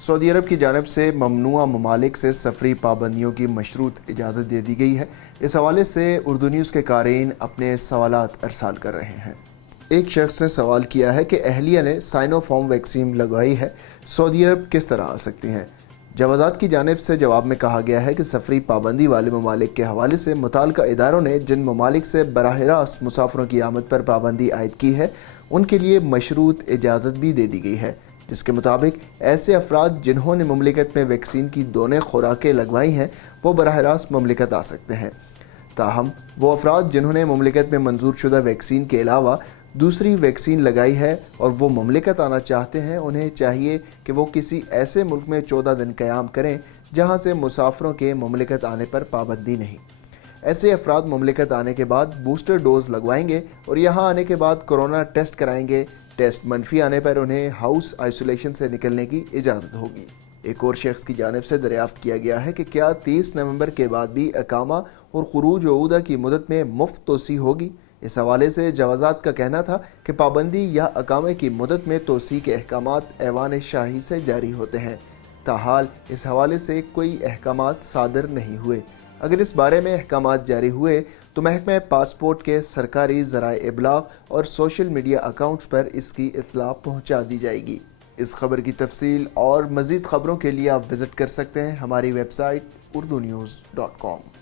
Saudi अरब की जानिब से ममनुआ ममालिक से सफरी पाबंदियों की मशरूत इजाज़त दे दी गई है। इस हवाले से उर्दू न्यूज़ के क़ारीन अपने सवालात अरसाल कर रहे हैं। एक शख्स ने सवाल किया है कि अहलिया ने साइनोफार्म वैक्सीन लगवाई है, सऊदी अरब किस तरह आ सकती हैं। जवाजात की जानिब से जवाब में कहा गया है कि सफरी पाबंदी वाले ममालिक के हवाले से मुताल्लिका इदारों ने जिन ममालिक से बराह रास्त मुसाफिरों की आमद पर पाबंदी आयद की है, उनके लिए मशरूत इजाज़त भी दे दी गई है, जिसके मुताबिक ऐसे अफराद जिन्होंने मुमलिकत में वैक्सीन की दोनों खुराकें लगवाई हैं वो बराह रास्त मुमलिकत आ सकते हैं। ताहम वो अफराद जिन्होंने मुमलिकत में मंजूर शुदा वैक्सीन के अलावा दूसरी वैक्सीन लगाई है और वो मुमलिकत आना चाहते हैं, उन्हें चाहिए कि वो किसी ऐसे मुल्क में 14 दिन क़याम करें जहाँ से मुसाफिरों के मुमलिकत आने पर पाबंदी नहीं। ऐसे अफराद मुमलिकत आने के बाद बूस्टर डोज लगवाएंगे और यहाँ आने के बाद कोरोना टेस्ट कराएंगे। टेस्ट मनफी आने पर उन्हें हाउस आइसोलेशन से निकलने की इजाज़त होगी। एक और शख्स की जानिब से दरियाफ्त किया गया है कि क्या 30 नवंबर के बाद भी अकामा और खुरूज ऊदा की मुदत में मुफ्त तोसी होगी। इस हवाले से जवाजात का कहना था कि पाबंदी या अकामे की मुदत में तोसी के अहकामात ऐवान शाही से जारी होते हैं। ताहाल इस हवाले से कोई अहकामात सादर नहीं हुए। अगर इस बारे में अहकामात जारी हुए तो महकमा पासपोर्ट के सरकारी ज़राए इबलाग और सोशल मीडिया अकाउंट्स पर इसकी इत्तला पहुँचा दी जाएगी। इस खबर की तफसील और मज़ीद ख़बरों के लिए आप विज़िट कर सकते हैं हमारी वेबसाइट urdunews.com।